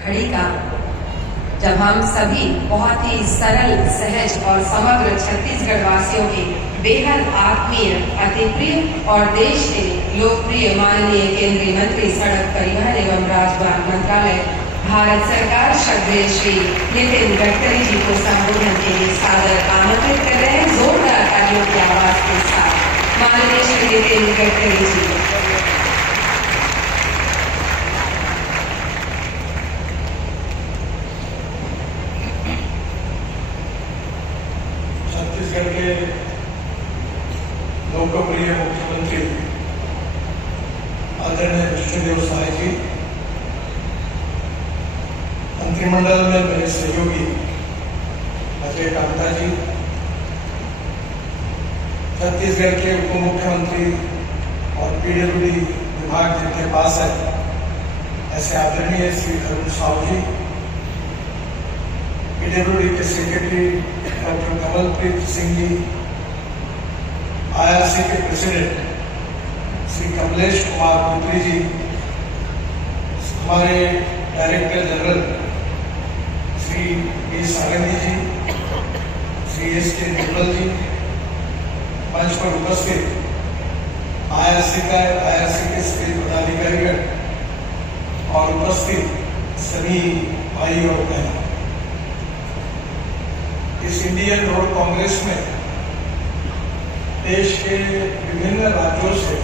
घड़ी का जब हम सभी बहुत ही सरल, सहज और समग्र छत्तीसगढ़ वासियों के बेहद आत्मीय, अति प्रिय और देश के लोकप्रिय माननीय केंद्रीय मंत्री सड़क परिवहन एवं राजमार्ग मंत्रालय भारत सरकार श्रद्धेय श्री नितिन गडकरी जी को संबोधन के लिए सादर आमंत्रित कर रहे हैं। जोरदार तालियों की आवाज के साथ माननीय श्री नितिन गडकरी जी। छत्तीसगढ़ के लोकप्रिय मुख्यमंत्री आदरणीय विष्णुदेव साय जी, मंत्रिमंडल में मेरे सहयोगी अजय कांता जी, छत्तीसगढ़ के उप मुख्यमंत्री और पीडब्ल्यूडी विभाग जिनके पास है ऐसे आदरणीय श्री अरुण साहू जी, पीडब्ल्यूडी के secretary doctor Kamalpreet Singh ji, IRC के प्रेसिडेंट श्री कमलेश कुमार पुत्री जी, हमारे डायरेक्टर जनरल श्री बी सारंगी जी, श्री एस के निर्मल जी, मंच पर उपस्थित आईआरसी के सभी पदाधिकारीगण और उपस्थित सभी भाई और बहन, इस इंडियन रोड कांग्रेस में देश के विभिन्न राज्यों से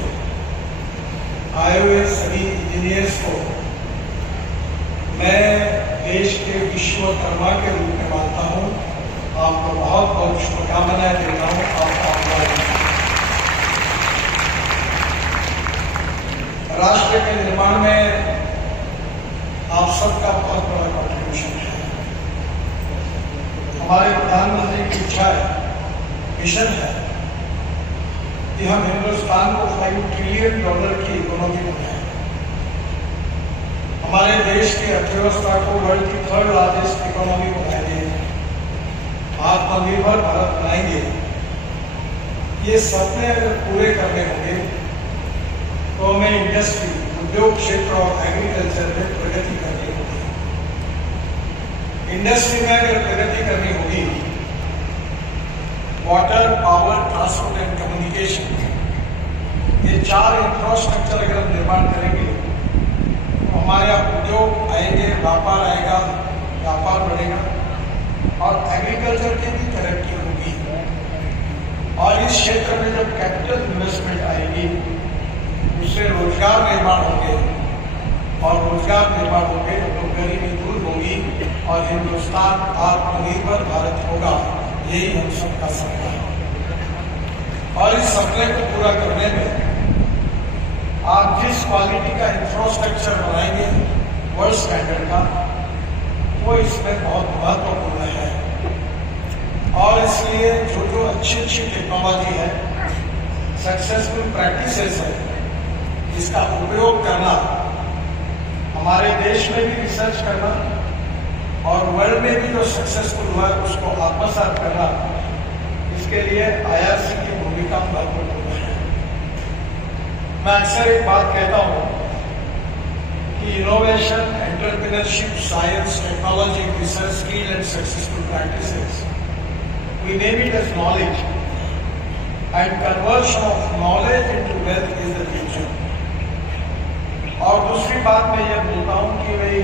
आए हुए सभी इंजीनियर्स को मैं देश के विश्वकर्मा के रूप में मानता हूं। आपको बहुत बहुत शुभकामनाएं देता हूं। आपका राष्ट्र के निर्माण में आप सबका बहुत बड़ा कॉन्ट्रीब्यूशन है। हमारे प्रधानमंत्री की इच्छा है, मिशन है कि हम हिंदुस्तान को $5 ट्रिलियन की इकोनॉमी बनाएं, हमारे देश की अर्थव्यवस्था को वर्ल्ड की 3rd लार्जेस्ट इकोनॉमी बनाएंगे, आत्मनिर्भर भारत बनाएंगे। ये सपने अगर पूरे करने होंगे तो हमें इंडस्ट्री, उद्योग क्षेत्र और एग्रीकल्चर में प्रगति करनी होगी। इंडस्ट्री में अगर प्रगति करनी होगी, water, power, transport and communication, ये 4 इंफ्रास्ट्रक्चर अगर हम निर्माण करेंगे तो हमारे यहाँ उद्योग आएंगे, व्यापार आएगा, व्यापार बढ़ेगा और एग्रीकल्चर की भी तरक्की होगी। और इस क्षेत्र में जब कैपिटल इन्वेस्टमेंट आएगी, उससे रोजगार निर्माण होंगे और रोजगार निर्माण होंगे तो गरीबी दूर होगी और हिंदुस्तान आत्मनिर्भर भारत होगा। यही हम सबका सपना है और इस सपने को पूरा करने में आप जिस क्वालिटी का इंफ्रास्ट्रक्चर बनाएंगे वर्ल्ड स्टैंडर्ड का, वो इसमें बहुत महत्वपूर्ण है। और इसलिए जो अच्छी टेक्नोलॉजी है, सक्सेसफुल प्रैक्टिसेस है, इसका उपयोग करना, हमारे देश में भी रिसर्च करना और वर्ल्ड में भी जो सक्सेसफुल हुआ है उसको आत्मसात करना, इसके लिए आईआरसी की भूमिका महत्वपूर्ण है। मैं अक्सर एक बात कहता हूं कि innovation, entrepreneurship, science, technology, research, skill and successful practices, we name it as knowledge and conversion of knowledge into wealth is the future. और दूसरी बात मैं ये बोलता हूं कि भाई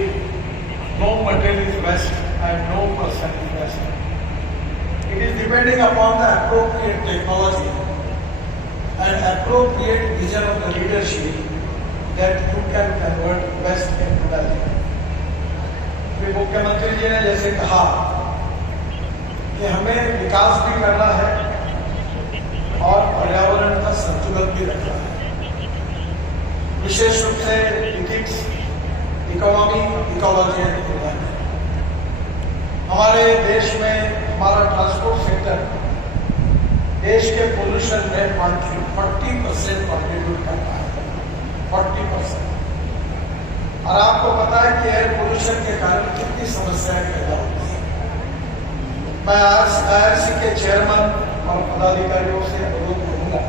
no material is waste and no person is waste. It is depending upon the appropriate technology and appropriate vision of the leadership that you can convert waste into wealth. मुख्यमंत्री जी ने जैसे कहा कि हमें विकास भी करना है और पर्यावरण का संतुलन भी रखना है, विशेष रूप से ethics, economy, ecology and environment. हमारे देश में हमारा ट्रांसपोर्ट सेक्टर देश के पोल्यूशन में 40% कॉन्ट्रीब्यूट करता है, 40%। और आपको पता है कि एयर पोल्यूशन के कारण कितनी समस्याएं पैदा होती हैं। मैं आईआरसी के चेयरमैन और पदाधिकारियों से अनुरोध करूंगा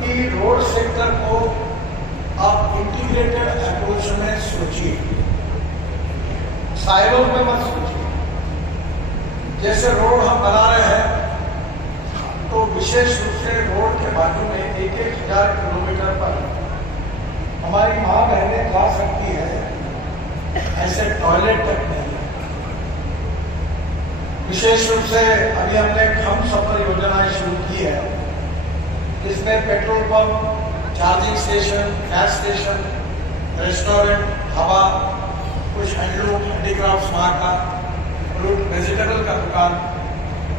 कि रोड सेक्टर को आप इंटीग्रेटेड अप्रोच में सोचिए। साइलों में मत सोचिए। जैसे रोड हम बना रहे हैं तो विशेष रूप से रोड के बाजू में 1,000 किलोमीटर पर हमारी माँ बहनें जा सकती है, ऐसे टॉयलेट तक नहीं है। विशेष रूप से अभी हमने हम सफर योजनाएं शुरू की है, जिसमें petrol pump, charging station, gas station, restaurant, dhaba, कुछ handloom handicraft market, fruit vegetable का दुकान,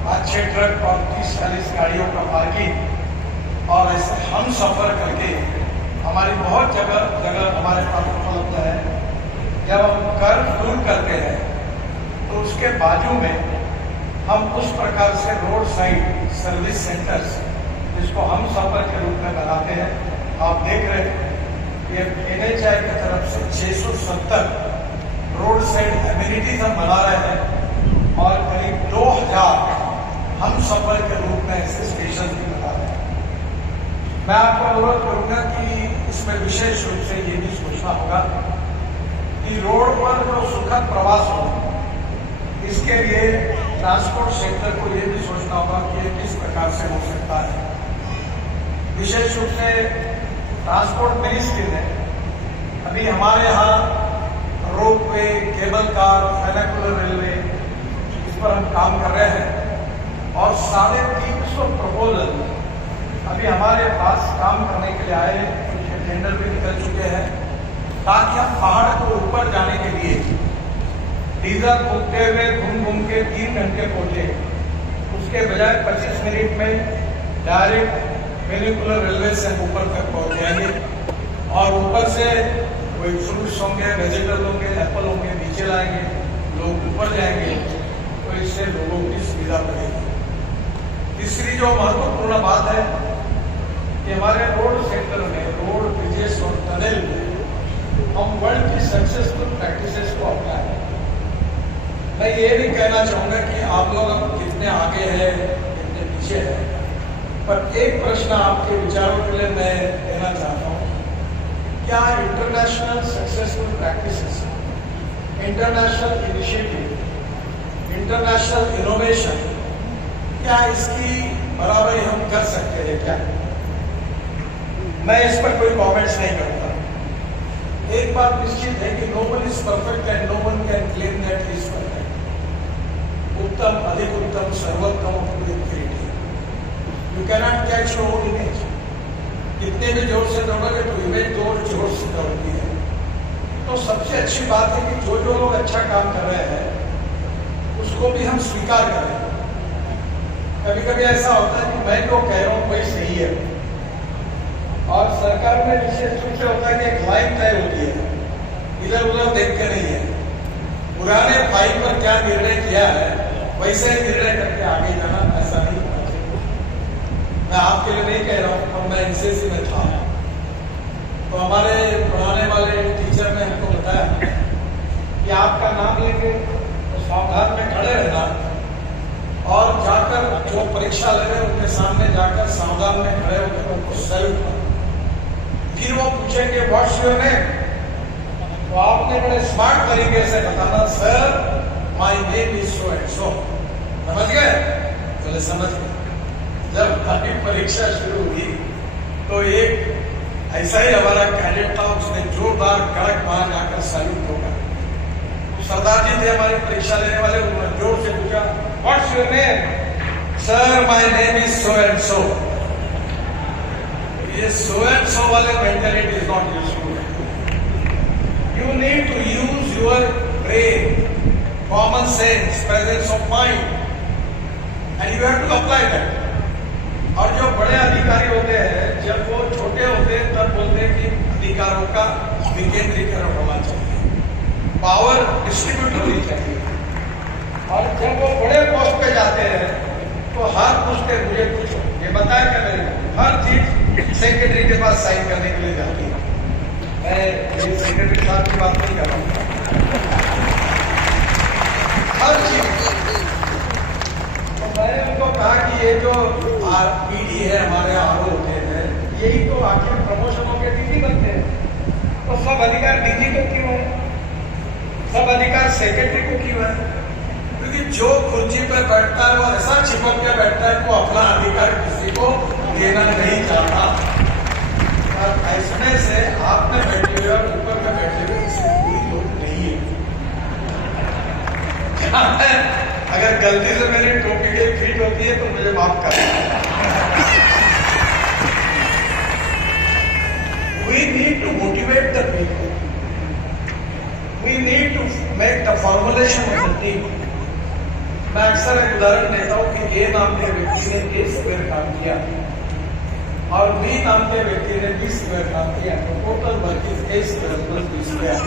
5-6 ट्रक और 30-40 गाड़ियों का पार्किंग, और ऐसे हम सफर करके हमारी बहुत जगह हमारे पास उपलब्ध है। जब हम कर्व दूर करते हैं तो उसके बाजू में हम उस प्रकार से रोड साइड सर्विस सेंटर्स, जिसको हम सफर के रूप में बनाते हैं, आप देख रहे हैं ये NHAI की तरफ से 670 रोड साइड एमिनिटीज हम बना रहे हैं और करीब 2000 हम सफर के रूप में ऐसे स्टेशन भी बना रहे हैं। मैं आपको अनुरोध करूंगा कि इसमें विशेष रूप से ये भी सोचना होगा कि रोड पर जो सुखद प्रवास हो, इसके लिए ट्रांसपोर्ट सेक्टर को ये भी सोचना होगा कि ये किस प्रकार से हो सकता है। विशेष रूप से ट्रांसपोर्ट मिनिस्ट्री ने अभी हमारे यहाँ ropeway, cable car, vernacular railway, इस पर हम काम कर रहे हैं और 350 प्रपोजल अभी हमारे पास काम करने के लिए आए हैं, उनके टेंडर भी निकल चुके हैं, ताकि हम पहाड़ को ऊपर जाने के लिए डीजल फूकते हुए घूम के 3 घंटे पहुंचे, उसके बजाय 25 मिनट में डायरेक्ट वर्नाकुलर रेलवे से ऊपर तक पहुंच जाएंगे और ऊपर से कोई फ्रूट्स होंगे, वेजिटेबल होंगे, एप्पल होंगे, नीचे लाएंगे, लोग ऊपर जाएंगे, तो इससे लोगों की सुविधा बढ़ेगी। तीसरी जो महत्वपूर्ण बात है कि हमारे रोड सेक्टर में, रोड ब्रिजेस और टनल में हम वर्ल्ड की सक्सेसफुल प्रैक्टिसेस को अपनाएं। मैं ये नहीं कहना चाहूंगा कि आप लोग अब कितने आगे हैं, कितने पीछे हैं, पर एक प्रश्न आपके विचारों के लिए मैं देना चाहता हूँ। क्या international successful practices, international initiative, international innovation, क्या इसकी बराबरी हम कर सकते हैं क्या? मैं इस पर कोई कमेंट्स नहीं करूंगा। एक बात निश्चित है कि no one is perfect and no one can claim that he is perfect. उत्तम, अधिक उत्तम, सर्वोत्तम you cannot catch your own image. कितने भी जोर से दौड़ोगे तो इमेज जोर से दौड़ती है। तो सबसे अच्छी बात है कि जो लोग अच्छा काम कर रहे हैं उसको भी हम स्वीकार करें। कभी कभी ऐसा होता है कि मैं जो कह रहा हूँ वही सही है, और सरकार में विशेष रूप से होता है कि एक लाइन तय होती है, इधर उधर देख के नहीं है। पुराने फाइल पर क्या निर्णय किया है वैसे निर्णय करके आगे जाना, ऐसा नहीं होना चाहिए। मैं आपके लिए नहीं कह रहा हूँ, और मैं NCC में था तो हमारे पढ़ाने वाले टीचर ने हमको बताया कि आपका नाम लेके तो सावधान में खड़े रहना, और जाकर जो परीक्षा ले रहे उनके सामने जाकर सावधान में खड़े होकर उनको सैल्यूट करना। फिर वो पूछेंगे व्हाट्स योर नेम, तो आपने बड़े स्मार्ट तरीके से बताना, sir my name is so and सो। समझ गए? चले समझ गए। जब हमारी परीक्षा शुरू हुई तो एक ऐसा ही हमारा कैडेट था, उसने जोरदार कड़क वहां जाकर सैल्यूट होगा। सरदार जी थे हमारी परीक्षा लेने वाले, उन्होंने जोर से पूछा what's your name? Sir my name is so and so. ये सो एंड सो वाले mentality is not useful. You need to use your brain, common sense, presence of mind, and you have to apply that. और जो बड़े अधिकारी होते हैं, जब वो छोटे होते हैं तब बोलते हैं कि अधिकारों का विकेंद्रीकरण होना चाहिए, पावर डिस्ट्रीब्यूट होनी चाहिए। और जब वो बड़े पोस्ट पे जाते हैं तो हर पूछते मुझे पूछो, ये बताया क्या मेरे को, हर चीज सेक्रेटरी के पास साइन करने के लिए जाती है। मैं सेक्रेटरी साहब की बात नहीं कर रहा हूँ, हर चीज। तो मैंने उनको कहा कि ये जो पीडी है, हमारे आर होते हैं, यही तो आखिर प्रमोशन होकर डीजी बनते हैं, तो सब अधिकार डीजी को क्यों है? सब अधिकार सेक्रेटरी को क्यों है? क्योंकि जो कुर्सी पर बैठता है वो ऐसा चिपक के बैठता है कि वो अपना अधिकार किसी को देना नहीं चाहता। और ऐसने से आप में बैठे हुए और ऊपर में बैठे हुए इससे कोई लोग नहीं है। अगर गलती से मेरी टोपी के फिट होती है तो मुझे माफ करना। We need to motivate the people. We need to make the formulation of the team. मैं अक्सर एक उदाहरण देता हूँ कि ए नाम के व्यक्ति ने ए स्क्वायर काम किया और बी नाम के व्यक्ति ने बी स्क्वायर काम किया, तो total work is A square plus B square.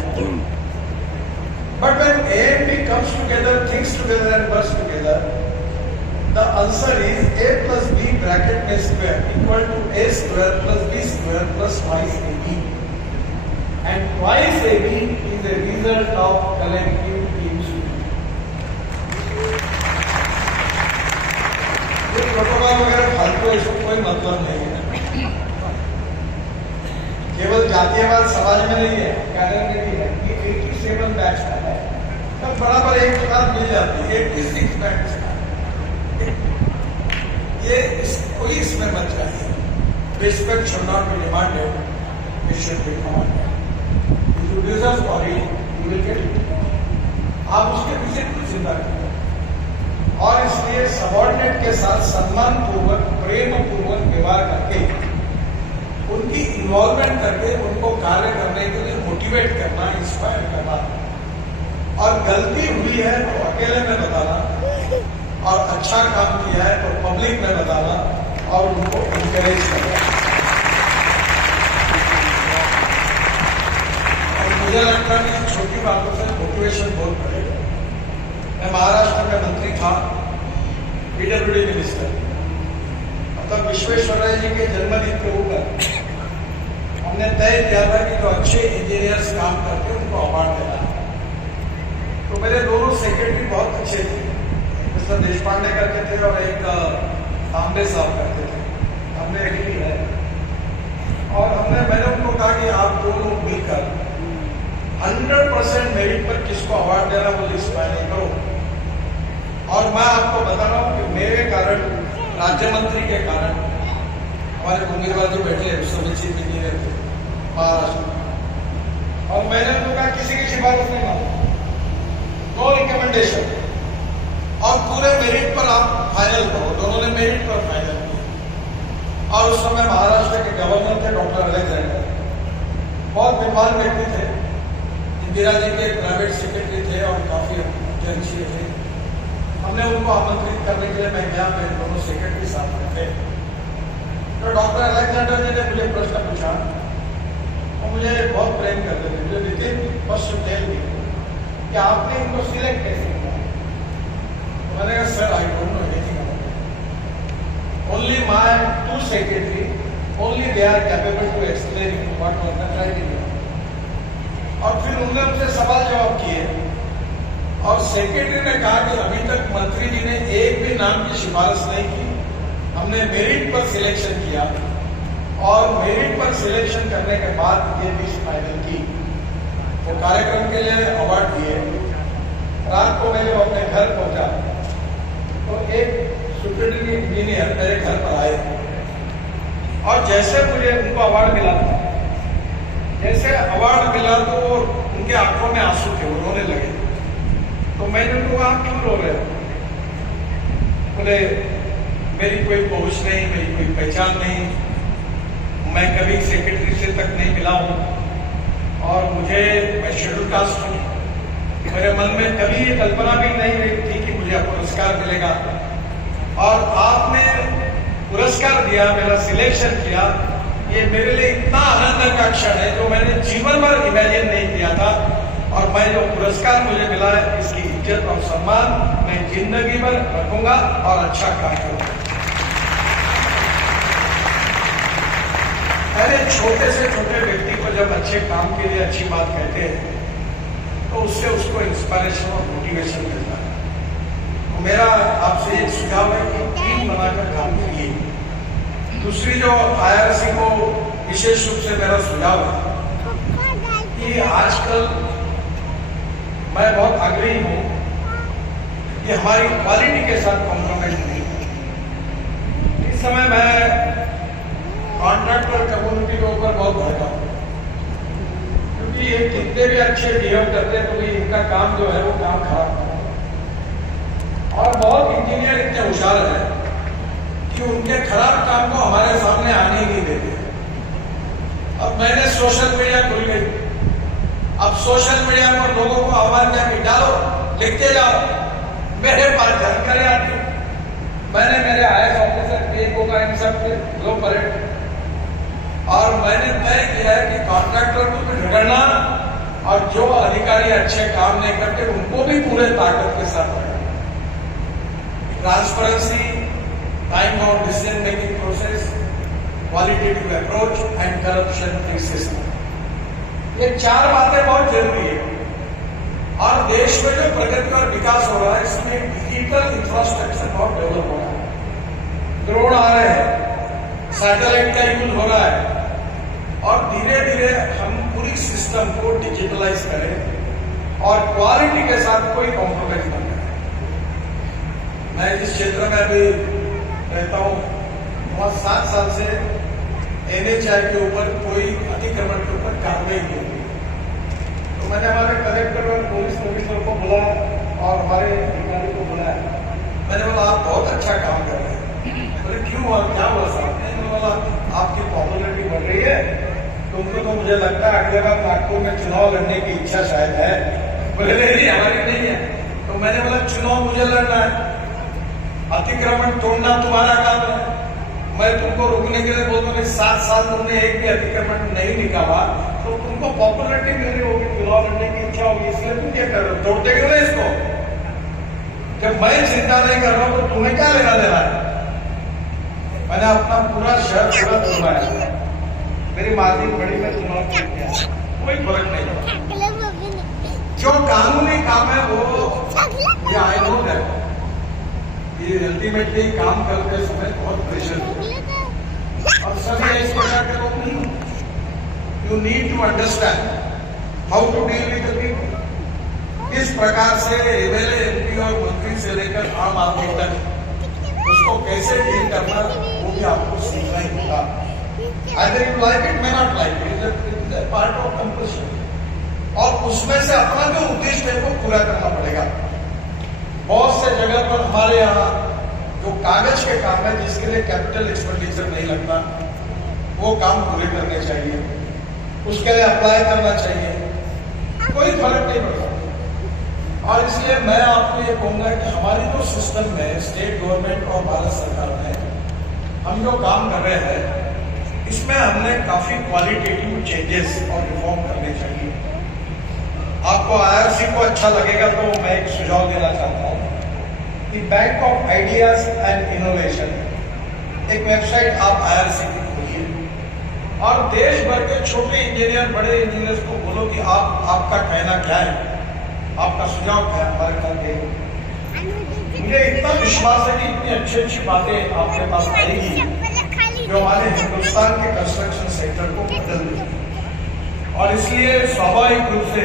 But when A and B comes together, thinks together and works together, the answer is A plus B bracket में square equal to A square plus B square plus twice AB. And twice AB is a result of collective team spirit. ये protocol वगैरह फालतू है, इसको कोई मतलब नहीं है। केवल जातीयवाद समाज में नहीं है, कैलेंडर में भी है। ये 87 बैच का है, तब बराबर एक साथ मिल जाती है। 86 बैच का ये कोई इसमें मत चाहिए। Respect should not be demanded, it should be commanded. If you deserve for it, you will get it. आप उसके पीछे कुछ चिंता करें और इसलिए सबॉर्डिनेट के साथ सम्मान पूर्वक प्रेम पूर्वक व्यवहार करके उनकी इन्वॉल्वमेंट करके उनको कार्य करने के लिए मोटिवेट करना, इंस्पायर करना, और गलती हुई है तो अकेले में बताना और अच्छा काम किया है तो पब्लिक में बताना और उनको इंकरेज करना। और मुझे लगता है कि छोटी बातों से मोटिवेशन बहुत बढ़ेगा। मैं महाराष्ट्र में मंत्री था, पीडब्ल्यूडी मिनिस्टर, तब विश्वेश्वरैया जी के जन्मदिन के ऊपर हमने तय किया था कि जो अच्छे इंजीनियर्स काम करते हैं उनको अवार्ड देना है। तो मेरे दोनों सेक्रेटरी बहुत अच्छे थे, मिस्टर देशपांडे करते थे और एक तांबे साहब करते थे, हमने एग्री है। और मैंने उनको कहा कि आप दोनों मिलकर 100% मेरिट पर किसको अवार्ड देना वो लिस्ट फाइनल करो। और मैं आपको बता रहा हूँ कि मेरे कारण, राज्य मंत्री के कारण, हमारे उम्मीदवार जो बैठे हैं उस समय चीफ इंजीनियर थे महाराष्ट्र, और मैंने उनको कहा किसी की सिफारिश नहीं मांगी, नो रिकमेंडेशन, और पूरे मेरिट पर आप फाइनल करो। दोनों ने मेरिट पर फाइनल किया। और उस समय महाराष्ट्र के गवर्नर थे डॉक्टर अलेक्जेंडर, बहुत विद्वान व्यक्ति थे, इंदिरा जी के प्राइवेट सेक्रेटरी थे और काफी जनशील थे। हमने उनको आमंत्रित करने के लिए मैं गया, मेरे दोनों सेक्रेटरी साथ में थे। तो डॉक्टर अलेक्जेंडर जी ने मुझे प्रश्न पूछा और मुझे बहुत प्रेम करते थे। मुझे विदिन फर्स्ट टेल मी कि आपने उनको सिलेक्ट कैसे किया? तो मैंने कहा sir I don't know anything about it, only my 2 secretary, only they are capable to explain what was the criteria. और फिर उन्होंने मुझसे सवाल जवाब किए और सेक्रेटरी ने कहा कि अभी तक मंत्री जी ने एक भी नाम की सिफारिश नहीं की, हमने मेरिट पर सिलेक्शन किया और मेरिट पर सिलेक्शन करने के बाद ये लिस्ट फाइनल की। वो कार्यक्रम के लिए अवार्ड दिए। रात को मैं जब अपने घर पहुंचा तो एक सुपरिटेंडेंट इंजीनियर मेरे घर पर आए और जैसे मुझे उनको अवार्ड मिला, जैसे अवार्ड मिला तो उनके आंखों में आंसू थे, वो रोने लगे। तो मैंने उनको कहा आप क्यों रो रहे हो? बोले मेरी कोई पहुंच नहीं, मेरी कोई पहचान नहीं, मैं कभी सेक्रेटरी से तक नहीं मिला हूं और मैं शेड्यूल कास्ट हूं। मेरे मन में कभी ये कल्पना भी नहीं रही थी कि मुझे पुरस्कार मिलेगा और आपने पुरस्कार दिया, मेरा सिलेक्शन किया। ये मेरे लिए इतना आनंद का क्षण है जो मैंने जीवन भर इमेजिन नहीं किया था। और मैं जो पुरस्कार मुझे मिला है इसकी इज्जत और सम्मान मैं जिंदगी भर रखूंगा और अच्छा काम करूंगा। अरे छोटे से छोटे व्यक्ति को जब अच्छे काम के लिए अच्छी बात कहते हैं तो उससे उसको इंस्पिरेशन और मोटिवेशन मिलता है। तो मेरा आपसे एक सुझाव है कि टीम बनाकर काम करिए। दूसरी जो IRC को विशेष रूप से मेरा सुझाव है कि आजकल मैं बहुत आग्रही हूँ कि हमारी क्वालिटी के साथ कॉम्प्रोमाइज नहीं है। इस समय मैं कॉन्ट्रैक्टर कम्युनिटी के ऊपर बहुत भड़का हूँ, क्योंकि ये कितने भी अच्छे बिहेव करते हैं तो भी इनका काम जो है वो काम खराब है। और बहुत इंजीनियर इतने होशियार हैं कि उनके खराब काम को हमारे सामने आने ही नहीं देते। अब मैंने सोशल मीडिया खुल गई, अब सोशल मीडिया पर लोगों को आह्वान किया कि डालो, लिखते जाओ, मेरे पास जानकारी आती। मैंने मेरे IAS ऑफिसर PA का इन सब लो परेड, और मैंने तय किया है कि कॉन्ट्रैक्टर को भी झगड़ना और जो अधिकारी अच्छे काम नहीं करते उनको भी पूरे ताकत के साथ रखना। ट्रांसपेरेंसी, टाइम और decision making process, qualitative approach and corruption free system, ये 4 बातें बहुत जरूरी है। और देश में जो प्रगति और विकास हो रहा है इसमें डिजिटल इंफ्रास्ट्रक्चर बहुत डेवलप हो रहा है, ड्रोन आ रहे हैं, सैटेलाइट का यूज हो रहा है, और धीरे धीरे हम पूरी सिस्टम को डिजिटलाइज करें और क्वालिटी के साथ कोई कॉम्प्रोमाइज न करें। मैं जिस क्षेत्र में अभी रहता हूँ वहाँ 7 साल से NHI के ऊपर कोई अतिक्रमण के ऊपर कार्रवाई नहीं हुई। तो मैंने हमारे कलेक्टर और पुलिस कमिश्नर को बुलाया और हमारे अधिकारी को बुलाया। मैंने बोला आप बहुत अच्छा काम कर रहे हैं। बोले क्यों हुआ, क्या हुआ साहब? मैंने बोला आपकी पॉपुलरिटी बढ़ रही है, तुमको तो मुझे लगता है अगले बार नागपुर में चुनाव लड़ने की इच्छा शायद है। बोले नहीं, हमारी नहीं है। तो मैंने बोला चुनाव मुझे लड़ना है, अतिक्रमण तोड़ना तुम्हारा काम है, मैं तुमको रोकने के लिए बोलता हूँ 7 साल तुमने एक भी अतिक्रमण नहीं निकाला तो तुमको पॉपुलरिटी मिल रही होगी, चुनाव लड़ने की इच्छा होगी, इसलिए तुम क्या कर रहे हो, तोड़ते क्यों नहीं इसको? जब मैं चिंता नहीं कर रहा हूं तो तुम्हें क्या लेना देना है? मैंने अपना पूरा शहर पूरा घुमाया, मेरी माती बड़ी में चुनाव किया, कोई फर्क नहीं पड़ा। जो कानूनी काम है वो ये आई नो दैट ये अल्टीमेटली काम करते समय बहुत प्रेशर है और सभी इस प्रकार के लोग नहीं। You need to understand how to deal with the people. किस प्रकार से MLA, MP और मंत्री से लेकर आम आदमी तक उसको कैसे डील करना वो भी आपको सीखना ही होगा। Either you like it, may not like it, it's a part of compulsion। और उसमें से अपना जो उद्देश्य है वो पूरा करना पड़ेगा। बहुत से जगह पर हमारे यहाँ जो कागज के काम है जिसके लिए कैपिटल एक्सपेंडिचर नहीं लगता वो काम पूरे करने चाहिए, उसके लिए अप्लाई करना चाहिए, कोई फर्क नहीं पड़ता। और इसलिए मैं आपको ये कहूंगा कि हमारी जो सिस्टम में स्टेट गवर्नमेंट और भारत सरकार में हम जो काम कर रहे हैं इसमें हमने काफी क्वालिटेटिव चेंजेस और रिफॉर्म करने चाहिए। आपको IRC को अच्छा लगेगा तो मैं एक सुझाव देना चाहता हूँ कि bank of ideas and innovation एक वेबसाइट आप IRC की खोलिए और देश भर के छोटे इंजीनियर बड़े इंजीनियर्स को बोलो कि आपका कहना क्या है, आपका सुझाव क्या है हमारे पास। मुझे इतना विश्वास है कि इतनी अच्छी अच्छी बातें आपके पास आएगी जो हमारे हिंदुस्तान के कंस्ट्रक्शन सेक्टर को बदल देगी। और इसलिए स्वाभाविक रूप से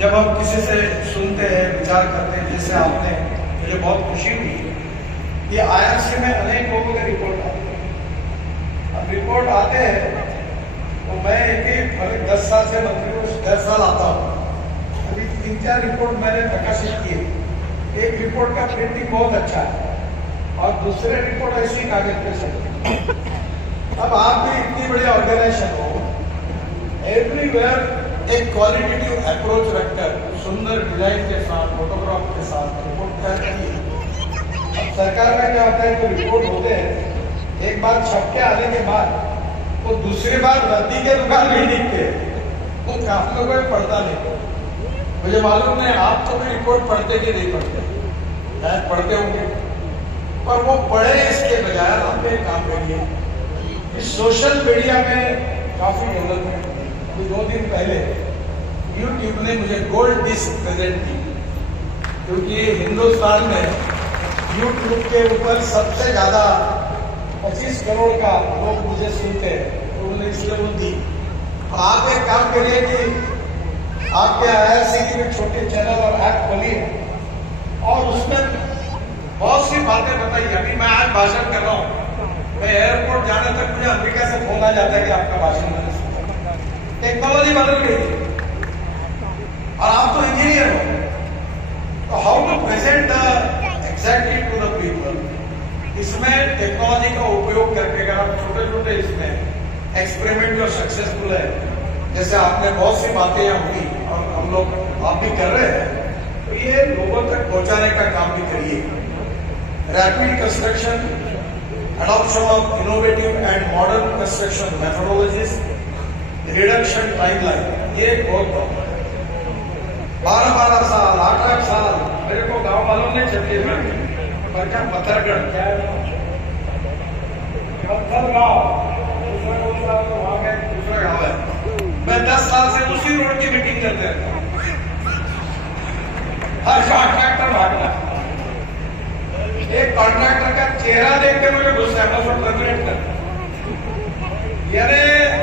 जब हम किसी से सुनते हैं, विचार करते हैं, जैसे आपने, मुझे बहुत खुशी हुई कि IRC में अनेक लोगों के रिपोर्ट आते हैं। अब रिपोर्ट आते हैं तो मैं एक 10 साल से मंत्री हूँ, 10 साल आता हूँ, अभी 3-4 रिपोर्ट मैंने प्रकाशित किए। एक रिपोर्ट का प्रिंटिंग बहुत अच्छा है और दूसरे रिपोर्ट ऐसी कागज पे चलती। अब आप भी इतनी बड़ी ऑर्गेनाइजेशन हो, एवरीवेयर एक क्वालिटेटिव अप्रोच रखकर सुंदर डिजाइन के साथ, फोटोग्राफ के साथ रिपोर्ट तैयार करिए। अब सरकार में क्या होता है, तो रिपोर्ट होते हैं, एक बार छप के आने के बाद वो दूसरी बार रद्दी के दुकान नहीं दिखते, वो काफी लोगों को पढ़ता नहीं। मुझे मालूम नहीं आप तो भी रिपोर्ट पढ़ते कि नहीं पढ़ते, शायद पढ़ते होंगे, पर वो पढ़े इसके बजाय आप एक काम करिए, इस सोशल मीडिया में काफी डेवलपमेंट। 2 दिन पहले YouTube ने मुझे गोल्ड डिस्क प्रेजेंट की, क्योंकि हिंदुस्तान में YouTube के ऊपर सबसे ज्यादा 25 करोड़ का लोग मुझे सुनते हैं, तो उन्होंने इसलिए वो दी। आप एक काम करिए कि आपके IRCTV में छोटे चैनल और ऐप खोलिए और उसमें बहुत सी बातें बताइए। अभी मैं आज भाषण कर रहा हूँ, मैं एयरपोर्ट जाने तक मुझे अमेरिका से फोन आ जाता है कि आपका भाषण मैंने सुना। टेक्नोलॉजी बदल गई और आप तो इंजीनियर हो, तो how to present exactly to the people. इसमें टेक्नोलॉजी का उपयोग करके अगर आप छोटे छोटे इसमें एक्सपेरिमेंट जो सक्सेसफुल है, जैसे आपने बहुत सी बातें यहाँ हुई और हम लोग आप भी कर रहे हैं, तो ये लोगों तक पहुंचाने का काम भी करिए। Rapid construction, adoption of innovative and modern construction methodologies, reduction timeline, ये बहुत है। 12-12 साल, 8-8 साल, मेरे को गांव मालूम नहीं छत्तीसगढ़ पर क्या पत्थरगढ़ क्या है, पत्थर गांव वहां का दूसरा गांव है। मैं 10 साल से उसी रोड की मीटिंग करते रहता हूँ। हर कॉन्ट्रैक्टर भागना, एक कॉन्ट्रैक्टर का चेहरा देख के मुझे गुस्सा है, मैं टर्मिनेट कर। यानी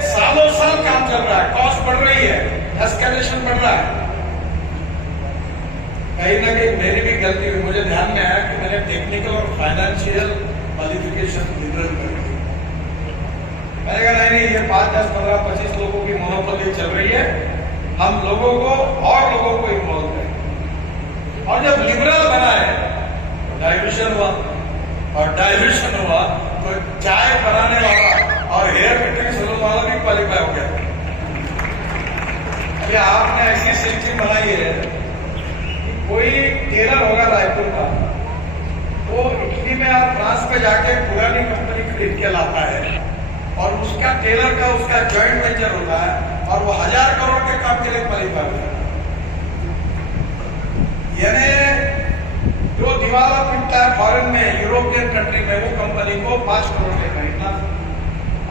सालों साल काम चल रहा है, कॉस्ट बढ़ रही है, एस्केलेशन बढ़ रहा है। कहीं ना कहीं मेरी भी गलती हुई, मुझे ध्यान में आया कि मैंने टेक्निकल और फाइनेंशियल क्वालिफिकेशन लिबरल कर दी। मैंने कहा नहीं, ये 5, 10, 15, 25 लोगों की मोनोपोली चल रही है, हम लोगों को और लोगों को इन्वॉल्व करें। और जब लिबरल बना है डाइल्यूशन हुआ, और डाइल्यूशन हुआ तो चाय बनाने वाला और हेयर कटिंग सैलून वाला भी क्वालिफाई हो गया। अभी आपने ऐसी सिस्टम बनाई है कि कोई टेलर होगा रायपुर का, वो इटली में आप फ्रांस पे जाके पुरानी कंपनी खरीद के लाता है और उसका टेलर का उसका जॉइंट वेंचर होता है और वो 1000 करोड़ के काम के लिए क्वालिफाई होता है। यानी जो दिवाला पिटता है फॉरेन में, यूरोपियन कंट्री में, वो कंपनी को 5 करोड़ में खरीदना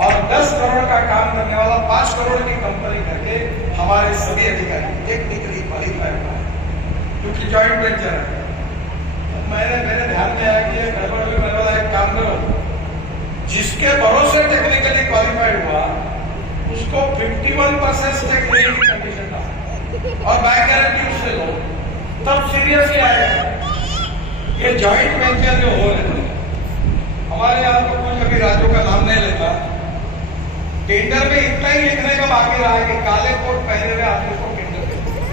और 10 करोड़ का काम करने वाला 5 करोड़ की कंपनी करके हमारे सभी अधिकारी टेक्निकली क्वालिफाई हुआ है, क्योंकि जॉइंट वेंचर है। मेरे ध्यान में आया कि गड़बड़ हुई। मैंने बोला एक काम करो, जिसके भरोसे टेक्निकली क्वालिफाइड हुआ उसको 51% स्टेक लेने की कंडीशन था और बाय गारंटी उससे लो, तब सीरियसली आएगा। ये जॉइंट वेंचर जो हो रहे हैं हमारे यहाँ, तो कोई अभी राज्यों का नाम नहीं लेता, टेंडर में इतना ही लिखने का बाकी रहा है कि काले कोट पहने हुए आदमी को टेंडर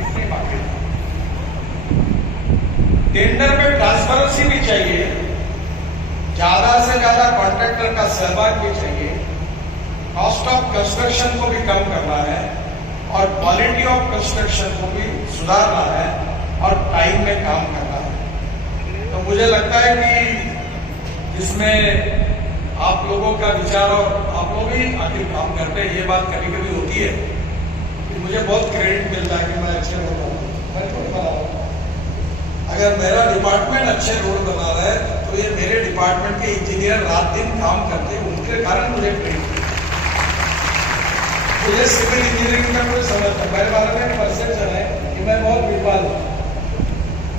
इतनी बाकी रहा। टेंडर में ट्रांसपेरेंसी भी चाहिए, ज्यादा से ज्यादा कॉन्ट्रैक्टर का सहभाग भी चाहिए, कॉस्ट ऑफ कंस्ट्रक्शन को भी कम करना है और क्वालिटी ऑफ कंस्ट्रक्शन को भी सुधारना है और टाइम में काम करना है। तो मुझे लगता है कि इसमें आप लोगों का विचार और आप लोग भी आखिर काम करते हैं। ये बात कभी कभी होती है कि मुझे बहुत क्रेडिट मिलता है कि मैं अच्छे रोड बना रहा हूँ, मैं रोड बना रहा हूँ। अगर मेरा डिपार्टमेंट अच्छे रोड बना रहा है तो ये मेरे डिपार्टमेंट के इंजीनियर रात दिन काम करते हैं, उनके कारण मुझे क्रेडिट मिलता है। मुझे सिविल इंजीनियरिंग का कोई समझता, मेरे बारे में परसेप्शन है कि मैं बहुत विद्वान हूँ।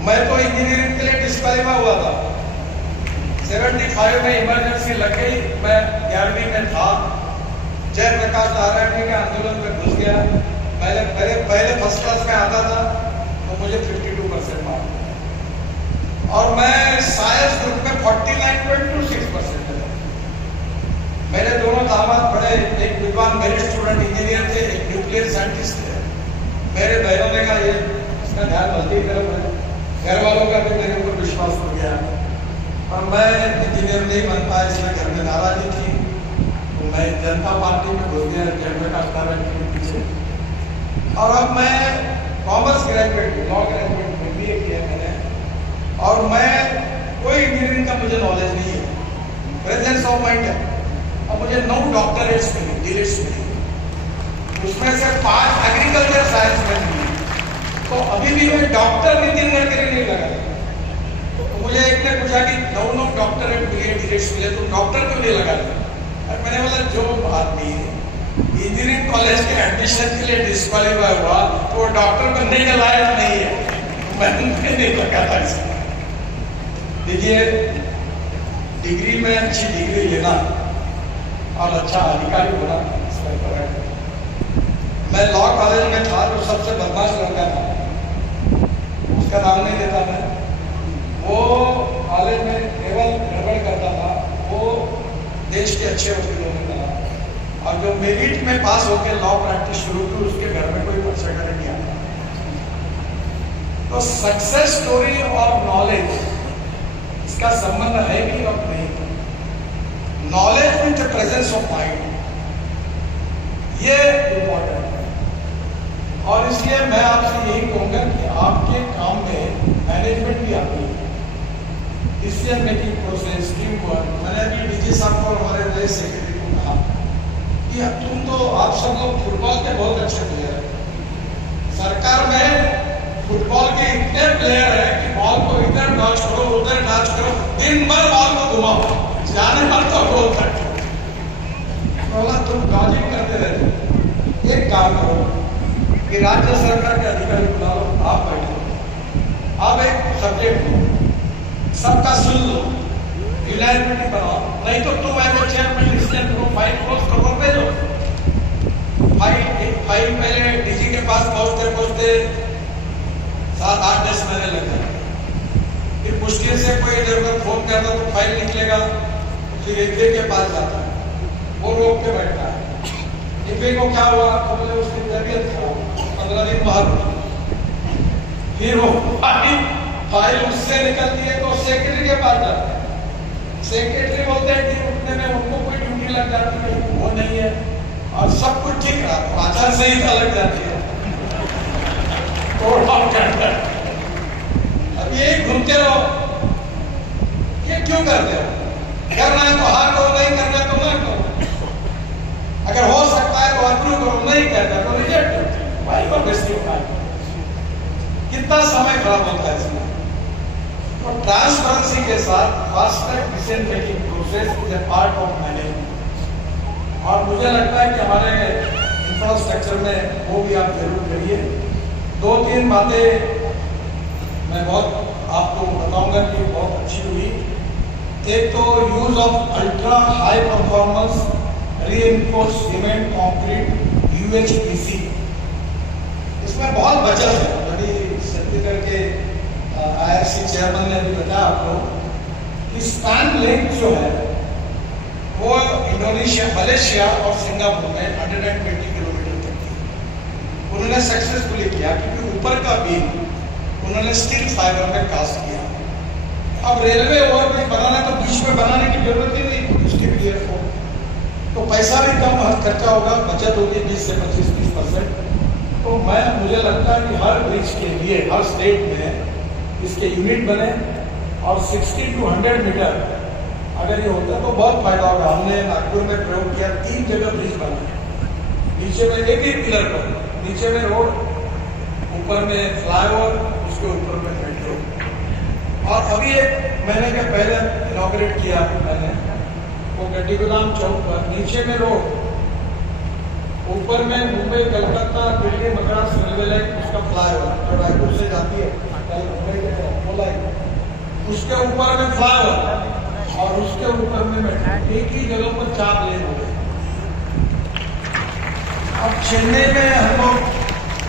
मैं तो इंजीनियरिंग के लिए डिस्क्वालीफाई हुआ था, 75 में इमरजेंसी लग गई, मैं 11वीं में था, जयप्रकाश नारायण के आंदोलन में घुस गया। पहले फर्स्ट क्लास में आता था तो मुझे 52% मार्क और मैं साइंस ग्रुप में 49.26% था। मेरे दोनों दामाद बड़े, एक विद्वान मेरे स्टूडेंट इंजीनियर थे, एक न्यूक्लियर साइंटिस्ट थे। मेरे बहनों ने कहा ये इसका ध्यान मत करो, घर वालों का भी मेरे ऊपर विश्वास हो गया और मैं इंजीनियर नहीं बन पाया, इसलिए घर में नाराजगी थी तो मैं जनता पार्टी में घुस गया, जयप्रकाश नारायण के पीछे। और अब मैं commerce graduate, law graduate, MBA किया मैंने और मैं कोई इंजीनियरिंग का मुझे नॉलेज नहीं है, प्रेजेंस ऑफ माइंड है। अब मुझे 9 डॉक्टरेट्स मिली, डिलीट्स मिली, उसमें से 5 एग्रीकल्चर साइंस में मिली। तो अभी भी मैं डॉक्टर नितिन गडकरी नहीं लगा। तो मुझे एक ने पूछा कि 9 डॉक्टरेट मिले, डिलीट्स मिले, तो डॉक्टर क्यों नहीं लगा? और मैंने बोला जो आदमी इंजीनियरिंग कॉलेज के एडमिशन के लिए डिस्क्वालीफाई हुआ तो वो डॉक्टर बनने के लायक नहीं है, मैंने नहीं लगा था इसमें। देखिए, डिग्री में अच्छी डिग्री लेना और अच्छा अधिकारी होना इसमें फर्क है। मैं लॉ कॉलेज में था तो सबसे बदमाश लड़का था, उसका नाम नहीं लेता मैं। वो कॉलेज में केवल गड़बड़ करता था, वो देश के अच्छे वकीलों में था, और जो मेरिट में पास होकर लॉ प्रैक्टिस शुरू की उसके घर में कोई पर्चा करने नहीं आता। तो सक्सेस स्टोरी और नॉलेज इसका संबंध है भी और नहीं। Knowledge with presence of mind, ये इंपॉर्टेंट है। और इसलिए मैं आपसे यही कहूंगा कि आपके काम में मैनेजमेंट भी आती है, decision making process, team work. मैंने अभी डीजी साहब को, हमारे नए सेक्रेटरी को कहा कि तुम तो, आप सब लोग फुटबॉल के बहुत अच्छे प्लेयर हैं, सरकार में फुटबॉल के इतने प्लेयर हैं कि बॉल को इधर डॉच करो, उधर डॉच करो, दिन भर बॉल को घुमाओ, जाने पर तो गोल तक। बोला तुम डॉजिंग करते रहते, एक काम करो कि राज्य सरकार के अधिकारी बुला लो, आप बैठो, आप एक सब्जेक्ट लो, सबका सुन लो, रिलायबिलिटी बनाओ। नहीं तो तुम ऐसे चेयरमैन डिसीजन करो, फाइल क्लोज करो, भेजो। फाइल पहले डीजी के पास पहुंचते पहुंचते 7-8 10 महीने लग जाते, फिर मुश्किल से कोई इधर उधर फोन करता तो फाइल निकलेगा, फिर एफए के पास जाता है, वो रोक के बैठता है। एफए को क्या हुआ तो बोले उसकी तबीयत खराब, 15 दिन बाहर हो। फिर वो फाइल उससे निकलती है तो सेक्रेटरी के पास जाता है, सेक्रेटरी बोलते हैं कि उठने में उनको कोई ड्यूटी लग जाती है, वो नहीं है, और सब कुछ ठीक रहा तो आचार संहिता लग जाती है। अब ये घूमते रहो, ये क्यों करते हो? करना है तो हाँ करो, नहीं करना है तो ना करो। अगर हो सकता है तो अप्रूव करो, नहीं करना तो रिजेक्ट करो। भाई को बेइज्जती होता है, कितना समय खराब होता है इसमें। तो ट्रांसपेरेंसी के साथ fast track decision making process is a part of management. और मुझे लगता है कि हमारे इंफ्रास्ट्रक्चर में वो भी आप जरूर करिए। 2-3 बातें मैं बहुत आपको बताऊंगा कि बहुत अच्छी हुई। एक तो use of ultra high performance reinforce cement concrete UHPC, इसमें बहुत बचत है। बड़ी छत्तीसगढ़ के आईआरसी चेयरमैन ने भी बताया आपको कि स्पैन लेंथ जो है वो इंडोनेशिया, मलेशिया और सिंगापुर में 120 किलोमीटर तक की उन्होंने सक्सेसफुली किया, क्योंकि ऊपर का बीम उन्होंने स्टील फाइबर में कास्ट किया। अब रेलवे ओवरब्रिज बनाना तो बीच में बनाने की जरूरत ही नहीं, उसके क्लियर हो तो पैसा भी कम खर्चा होगा, बचत होगी 20 से 25-30%। तो मुझे लगता है कि हर ब्रिज के लिए हर स्टेट में इसके यूनिट बने, और 60 to 100 मीटर अगर ये होता तो बहुत फायदा होगा। हमने नागपुर में प्रयोग किया, 3 जगह ब्रिज बनाए, नीचे में एक ही पिलर पर, नीचे में रोड, ऊपर में फ्लाईओवर, उसके ऊपर में मेट्रो। और अभी एक महीने के पहले इनॉग्रेट किया मैंने, वो गड्डी गोदाम चौक पर, नीचे में रोड, ऊपर में मुंबई कलकत्ता दिल्ली मद्रास रेलवे लाइन, उसका फ्लाईओवर जो रायपुर से जाती है कल मुंबई के वो लाइन, उसके ऊपर में फ्लाईओवर और उसके ऊपर में मेट्रो, एक ही जगह पर 4 लेन हो गए। अब चेन्नई में हम लोग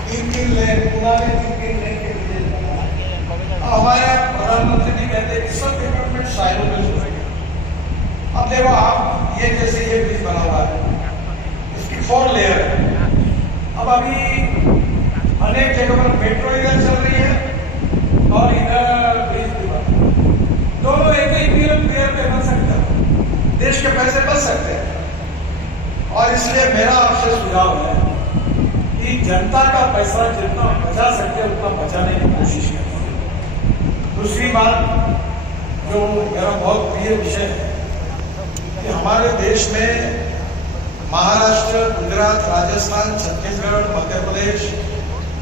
3-3 लेन, पुणे में 3-3 लेन के लिए हमारे प्रधानमंत्री भी कहते हैं कि सब डेवलपमेंट साइलो में हो गए। अब देखो आप, ये जैसे ये ब्रिज बना हुआ है, इसकी 4 लेयर है। अब अभी अनेक जगह पर मेट्रो इधर चल रही है और इधर ब्रिज भी बन, दोनों एक ही पेयर पे बन सकते हैं, देश के पैसे बच सकते हैं। और इसलिए मेरा आपसे सुझाव है कि जनता का पैसा जितना बचा सकते हैं उतना बचाने की कोशिश करें। दूसरी बात जो मेरा बहुत प्रिय विषय है कि हमारे देश में महाराष्ट्र, गुजरात, राजस्थान, छत्तीसगढ़, मध्य प्रदेश,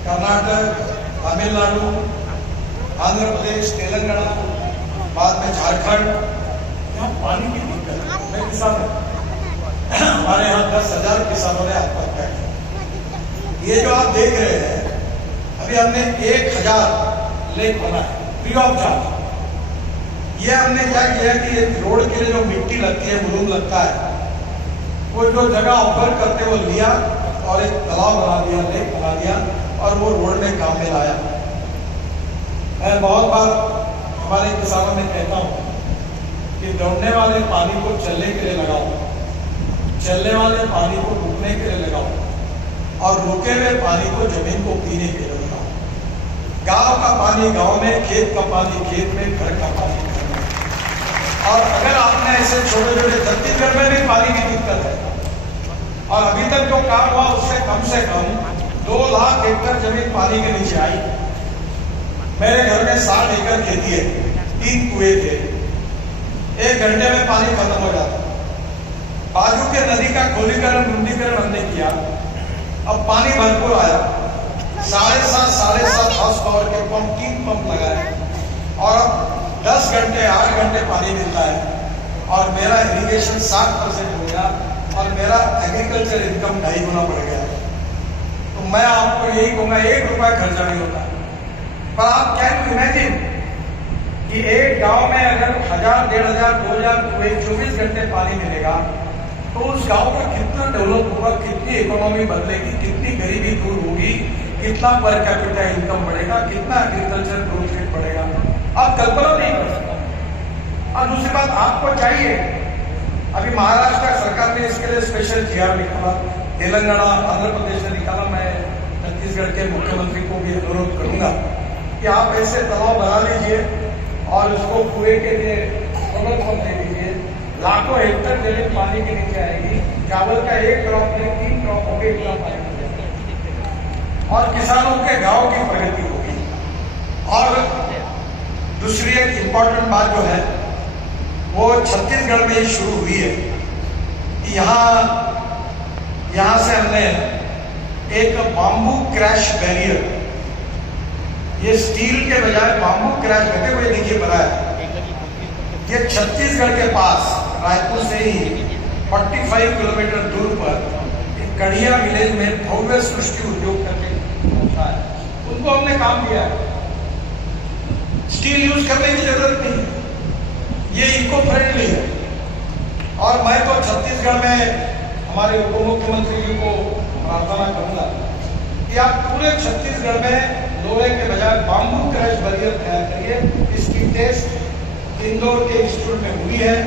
कर्नाटक, तमिलनाडु, आंध्र प्रदेश, तेलंगाना, बाद में झारखंड, यहाँ पानी की दिक्कत है। मैं किसान हूँ, हमारे यहाँ 10,000 किसानों ने आत्महत्या की। ये जो आप देख रहे हैं, अभी हमने 1,000 लेक बनाए फ्री ऑफ चार्ज। ये हमने क्या किया कि रोड के लिए जो मिट्टी लगती है, मुरूम लगता है, वो जो जगह ऑफर करते वो लिया, और एक तालाब बना दिया, लेक बना दिया और वो रोड में काम में लाया। मैं बहुत बार हमारे किसानों में कहता हूँ कि दौड़ने वाले पानी को चलने के लिए लगाओ, चलने वाले पानी को रुकने के लिए लगाओ और रुके हुए पानी को जमीन को पीने के लिए लगाओ। गांव का पानी गांव में, खेत का पानी खेत में, घर का पानी घर में। और अगर आपने ऐसे छोटे छोटे, छत्तीसगढ़ में भी पानी की दिक्कत है और अभी तक जो काम हुआ उससे कम 2 लाख एकड़ जमीन पानी के नीचे आई। मेरे घर में 60 एकड़ खेती है, 3 कुएं थे, 1 घंटे में पानी खत्म हो जाता। बाजू के नदी का खोलीकरण, रुंदीकरण हमने किया, अब पानी भरपूर आया। 7.5 हॉर्स पावर के पंप, 3 पंप लगाए और अब 10 घंटे 8 घंटे पानी मिलता है और मेरा इरिगेशन 60% हो गया और मेरा एग्रीकल्चर इनकम 2.5 गुना बढ़ गया। तो मैं आपको यही कहूँगा, 1 रुपया खर्चा नहीं होता। पर आप कैन इमेजिन कि एक गांव में अगर 1000, 1500, 2000 कुएं 24 घंटे पानी मिलेगा तो उस गांव का कितना डेवलप होगा, कितनी इकोनॉमी बदलेगी, कितनी गरीबी दूर होगी, कितना पर कैपिटा इनकम बढ़ेगा, कितना एग्रीकल्चर ग्रोथ रेट बढ़ेगा, आप कल्पना नहीं कर सकते। और दूसरी बात आपको चाहिए, अभी महाराष्ट्र सरकार ने इसके लिए स्पेशल जीआर निकाला, तेलंगाना, आंध्र प्रदेश ने निकाला। मैं छत्तीसगढ़ के मुख्यमंत्री को भी अनुरोध करूंगा कि आप ऐसे तालाब बना लीजिए और उसको कुएं के लिए सोलर पंप दे दीजिए। लाखों हेक्टर जमीन पानी के नीचे आएगी। चावल का 1 क्रॉप में 3 क्रॉप हो गए, इतना पानी मिल जाएगा और किसानों के गांव की प्रगति होगी। और दूसरी एक इम्पॉर्टेंट बात जो है वो छत्तीसगढ़ में ही शुरू हुई है कि यहाँ से हमने एक बाम्बू क्रैश बैरियर, ये स्टील के बजाय बाम्बू क्रैश कहते हुए देखिए बनाया। ये छत्तीसगढ़ के पास रायपुर से ही 45 किलोमीटर दूर पर एक कड़िया विलेज में भव्य सृष्टि उद्योग करके होता है, उनको हमने काम दिया है। स्टील यूज करने की जरूरत नहीं है, ये इको फ्रेंडली है। और मैं तो छत्तीसगढ़ में हमारे उप मुख्यमंत्री जी को प्रार्थना करूंगा कि आप पूरे छत्तीसगढ़ में लोहे के बजाय बाम्बू क्रैश बैरियर तैयार करिए। इसकी टेस्ट इंदौर के इंस्टीट्यूट में हुई है।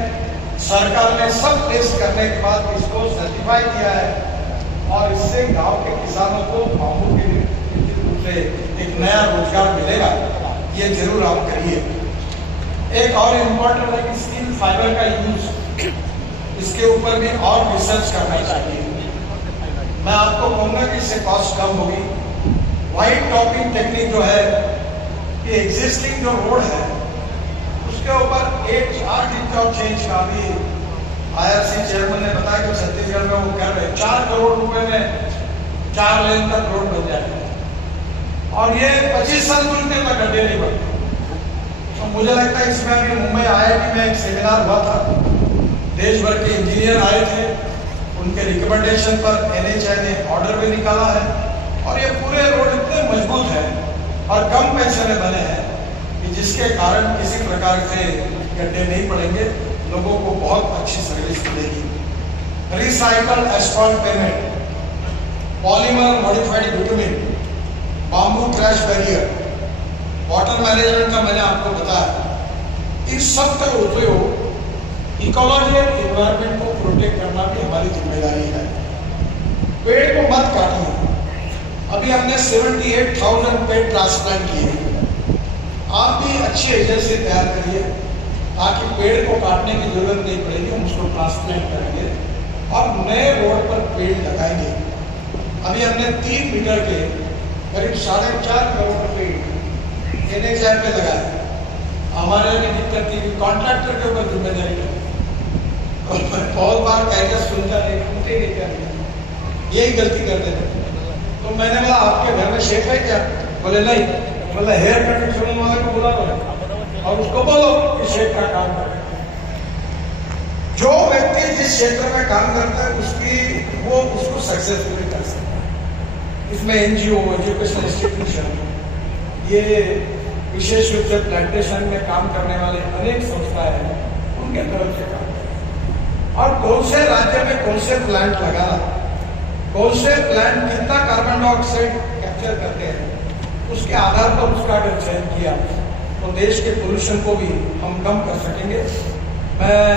सरकार ने सब टेस्ट करने के बाद इसको सर्टिफाई किया है और इससे गांव के किसानों को बाम्बू के रूप से एक नया रोजगार मिलेगा। ये जरूर आप करिए। एक और इम्पोर्टेंट है कि स्टील फाइबर का यूज, इसके ऊपर भी और रिसर्च करना चाहिए। मैं आपको कहूँगा कि इससे कॉस्ट कम होगी। व्हाइट टॉपिंग टेक्निक जो है कि एग्जिस्टिंग जो रोड है उसके ऊपर 8 इंच और चेंज का भी IRC चेयरमैन ने बताया कि छत्तीसगढ़ में वो कर रहे 4 करोड़ रुपए में 4 लेन तक रोड बन जाएगा और ये 25 साल दूर तक गड्ढे नहीं बनते। तो मुझे लगता है इसमें अभी मुंबई IIT में एक सेमिनार हुआ था, देश भर के इंजीनियर आए थे, उनके रिकमेंडेशन पर NHAI ने ऑर्डर भी निकाला है और ये पूरे रोड इतने मजबूत हैं और कम पैसे में बने हैं कि जिसके कारण किसी प्रकार से गड्ढे नहीं पड़ेंगे, लोगों को बहुत अच्छी सर्विस मिलेगी। Recycle asphalt payment, polymer modified bitumen, bamboo crash barrier, water management का मैंने आपको बताया। इस सब का उपयोग इकोलॉजी और एनवायरमेंट को प्रोटेक्ट करना भी हमारी जिम्मेदारी है। पेड़ को मत काटिए। अभी हमने 78,000 पेड़ ट्रांसप्लांट किए। आप भी अच्छी एजेंसी तैयार करिए ताकि पेड़ को काटने की जरूरत नहीं पड़ेगी, हम उसको ट्रांसप्लांट करेंगे और नए रोड पर पेड़ लगाएंगे। अभी हमने 3 मीटर के करीब 4.5 करोड़ पेड़ NHAI पे लगाए। हमारे लिए दिक्कत थी कि कॉन्ट्रैक्टर के ऊपर जिम्मेदारी है। बहुत बार कैरियर सुनता नहीं, सुनते नहीं क्या, यही गलती करते थे। तो मैंने बोला आपके घर में शेफ है क्या? बोले नहीं। बोला हेयर कटिंग सलून वाले को बुला लो और उसको बोलो कि शेफ का काम करे। जो व्यक्ति जिस क्षेत्र में काम करता है उसको सक्सेसफुली कर सकता है। इसमें NGO, एजुकेशनल इंस्टीट्यूशन, ये विशेष रूप से प्लांटेशन में काम करने वाले अनेक संस्थाएं हैं, उनके तरफ से काम करें। और कौन से राज्य में कौन से प्लांट लगाना कौन से प्लांट कितना कार्बन डाइऑक्साइड कैप्चर करते हैं, उसके आधार पर उसका अगर चयन किया तो देश के पोल्यूशन को भी हम कम कर सकेंगे। मैं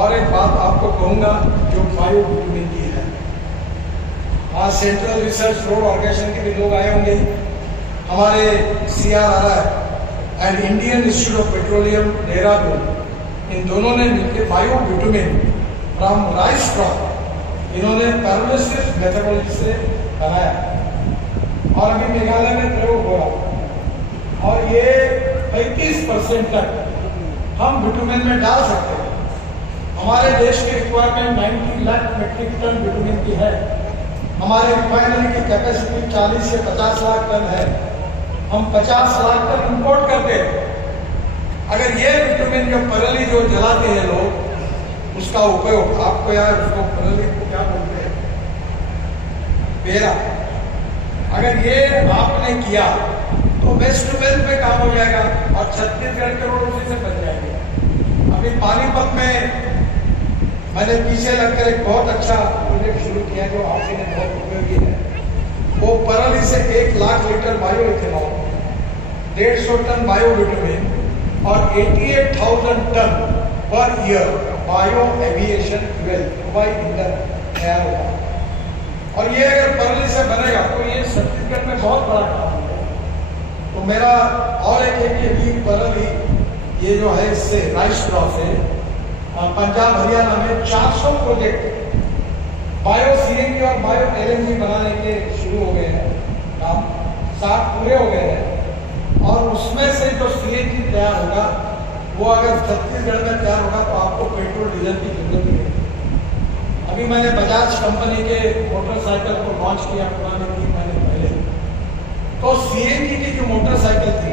और एक बात आपको कहूँगा जो बायो विटामिन की है। आज सेंट्रल रिसर्च रोड ऑर्गेनाइजेशन के भी लोग आए होंगे, हमारे CRRI and Indian Institute of Petroleum Dehradun, इन दोनों ने मिलकर bio vitamin from rice crop इन्होंने पैरोलिसिस मेथोडोलॉजी से बनाया और अभी मेघालय में प्रयोग हो रहा और ये 35% तक हम विटामिन में डाल सकते हैं। हमारे देश की requirement 90 lakh metric ton vitamin की है। हमारे रिफाइनरी की कैपेसिटी 40 से 50 लाख टन है। हम 50 लाख टन इंपोर्ट करते हैं। अगर ये विटामिन जो परली जो जलाते हैं लोग, उसका उपयोग आपको यार उसको परली को क्या बोलते हैं, पेरा, अगर ये आपने किया तो वेस्ट टू वेल्थ में काम हो जाएगा और छत्तीसगढ़ करोड़ उसी से बच जाएंगे। अभी पानीपत में मैंने पीछे लगकर एक बहुत अच्छा प्रोजेक्ट शुरू किया जो आपके लिए बहुत उपयोगी है। वो परली से 1 lakh litre bio ethanol, 150 ton bio vitamin और 88,000 ton per year bio aviation fuel हवाई ईंधन तैयार होगा। और ये अगर परली से बनेगा तो ये छत्तीसगढ़ में बहुत बड़ा काम होगा। तो मेरा और एक है कि अभी परली ये जो है इससे राइस क्रॉप से पंजाब हरियाणा में 400 प्रोजेक्ट बायो CNG और बायो LNG बनाने के शुरू हो गए हैं, काम 7 पूरे हो गए हैं। और उसमें से जो CNG तैयार होगा वो अगर छत्तीसगढ़ में तैयार होगा तो आपको पेट्रोल डीजल की जरूरत नहीं है। अभी मैंने बजाज कंपनी के मोटरसाइकिल को लॉन्च किया पुराने 3 महीने पहले, तो CNG की जो मोटरसाइकिल थी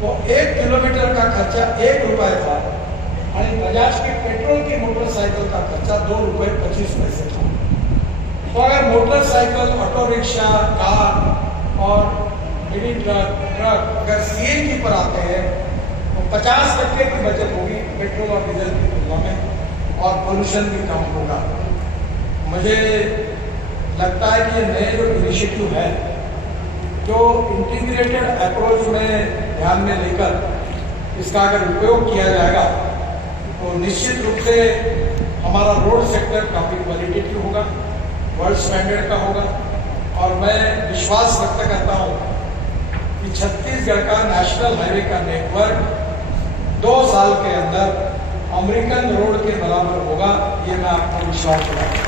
वो 1 किलोमीटर का खर्चा 1 रुपये था और बजाज की पेट्रोल की मोटरसाइकिल का खर्चा 2 रुपये 25 पैसे था। तो अगर मोटरसाइकिल, ऑटो रिक्शा, कार और मिनी ट्रक अगर CNG पर आते हैं तो 50% की बचत होगी पेट्रोल और डीजल की तुलना में और पोल्यूशन भी कम होगा। मुझे लगता है कि ये नए जो इनिशिएटिव है, जो इंटीग्रेटेड अप्रोच में ध्यान में लेकर इसका अगर उपयोग किया जाएगा तो निश्चित रूप से हमारा रोड सेक्टर काफ़ी क्वालिटेटिव होगा, वर्ल्ड स्टैंडर्ड का होगा। और मैं विश्वास व्यक्त करता हूँ कि छत्तीसगढ़ का नेशनल हाईवे का नेटवर्क 2 साल के अंदर अमेरिकन रोड के बराबर होगा, ये मैं आपको विश्वास दिलाता हूँ।